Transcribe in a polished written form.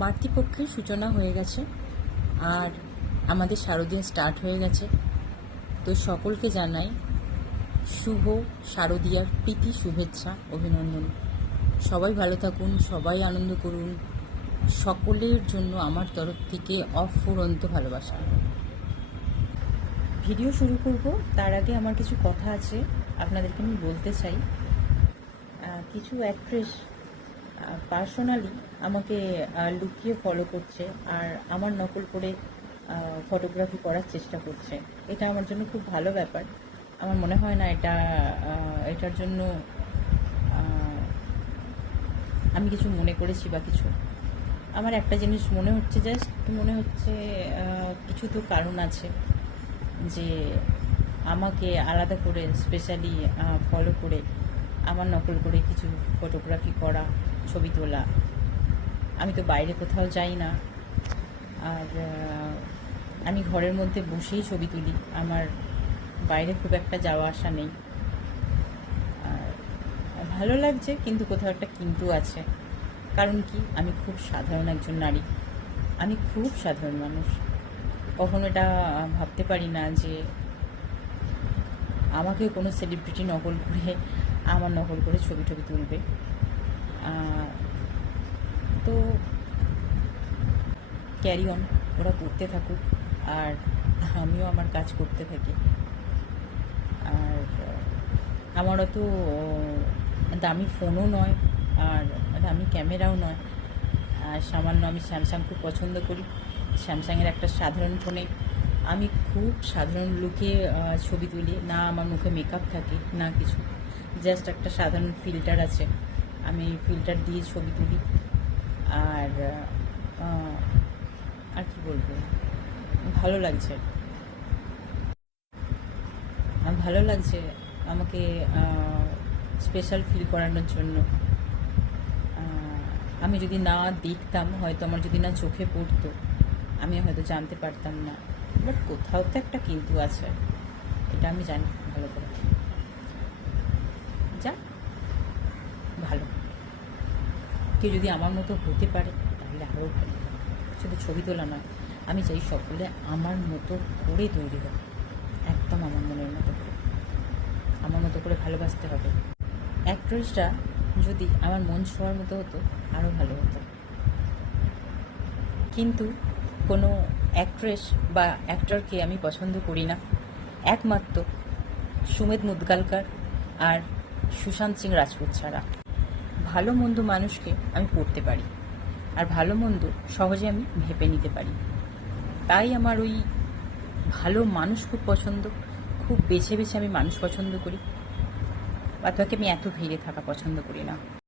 মাতৃপক্ষের সূচনা হয়ে গেছে আর আমাদের শারদীয়া স্টার্ট হয়ে গেছে। তো সকলকে জানাই শুভ শারদীয়ার প্রীতি, শুভেচ্ছা, অভিনন্দন। সবাই ভালো থাকুন, সবাই আনন্দ করুন। সকলের জন্য আমার তরফ থেকে অফুরন্ত ভালোবাসা। ভিডিও শুরু করব তার আগে আমার কিছু কথা আছে, আপনাদেরকে আমি বলতে চাই। কিছু অ্যাক্ট্রেস পার্সোনালি আমাকে লুকিয়ে ফলো করছে আর আমার নকল করে ফটোগ্রাফি করার চেষ্টা করছে। এটা আমার জন্য খুব ভালো ব্যাপার। আমার মনে হয় না এটার জন্য আমি কিছু মনে করেছি বা কিছু। আমার একটা জিনিস মনে হচ্ছে, কিছু তো কারণ আছে যে আমাকে আলাদা করে স্পেশালি ফলো করে আমার নকল করে কিছু ফটোগ্রাফি করা, ছবি তোলা। আমি তো বাইরে কোথাও যাই না, আর আমি ঘরের মধ্যে বসেই ছবি তুলি। আমার বাইরে খুব একটা যাওয়া আসা নেই। আর ভালো লাগছে, কিন্তু কোথাও একটা কিন্তু আছে। কারণ কি, আমি খুব সাধারণ একজন নারী, আমি খুব সাধারণ মানুষ। কখনো এটা ভাবতে পারি না যে আমাকে কোনো সেলিব্রিটি নকল করে, আমার নকল করে ছবি তুলবে। তো ক্যারি অন, ওরা করতে থাকুক আর আমিও আমার কাজ করতে থাকি। আর আমার অত দামি ফোনও নয় আর দামি ক্যামেরাও নয়। আর সামান্য আমি স্যামসাং খুব পছন্দ করি। স্যামসাংয়ের একটা সাধারণ ফোনে আমি খুব সাধারণ লুকে ছবি তুলি। না আমার মুখে মেকআপ থাকে, না কিছু, জাস্ট একটা সাধারণ ফিল্টার আছে, আমি ফিল্টার দিয়ে ছবি তুলি। আর আর কি বলবো, ভালো লাগছে। ভালো লাগছে আমাকে স্পেশাল ফিল করানোর জন্য। আমি যদি না দেখতাম, হয়তো আমার যদি না চোখে পড়তো, আমি হয়তো জানতে পারতাম না। বাট কোথাও তো একটা কিন্তু আছে, এটা আমি জানি ভালো করে। যা ভালো, কেউ যদি আমার মতো হতে পারে তাহলে আরও ভালো। শুধু ছবি তোলা নয়, আমি চাই সকলে আমার মতো করে তৈরি হোক, একদম আমার মনের মতো করে, আমার মতো করে ভালোবাসতে হবে। অ্যাক্ট্রেসটা যদি আমার মন ছোঁয়ার মতো হতো আরও ভালো হতো। কিন্তু কোনো অ্যাক্ট্রেস বা অ্যাক্টরকে আমি পছন্দ করি না, একমাত্র সুমেধ মুদগালকার আর সুশান্ত সিং রাজপুত ছাড়া। ভালো মন্দ মানুষকে আমি পড়তে পারি, আর ভালো মন্দ সহজে আমি ভেবে নিতে পারি। তাই আমার ওই ভালো মানুষ খুব পছন্দ, খুব বেছে বেছে আমি মানুষ পছন্দ করি। বাদ বাকি আমি এত ভিড়ে থাকা পছন্দ করি না।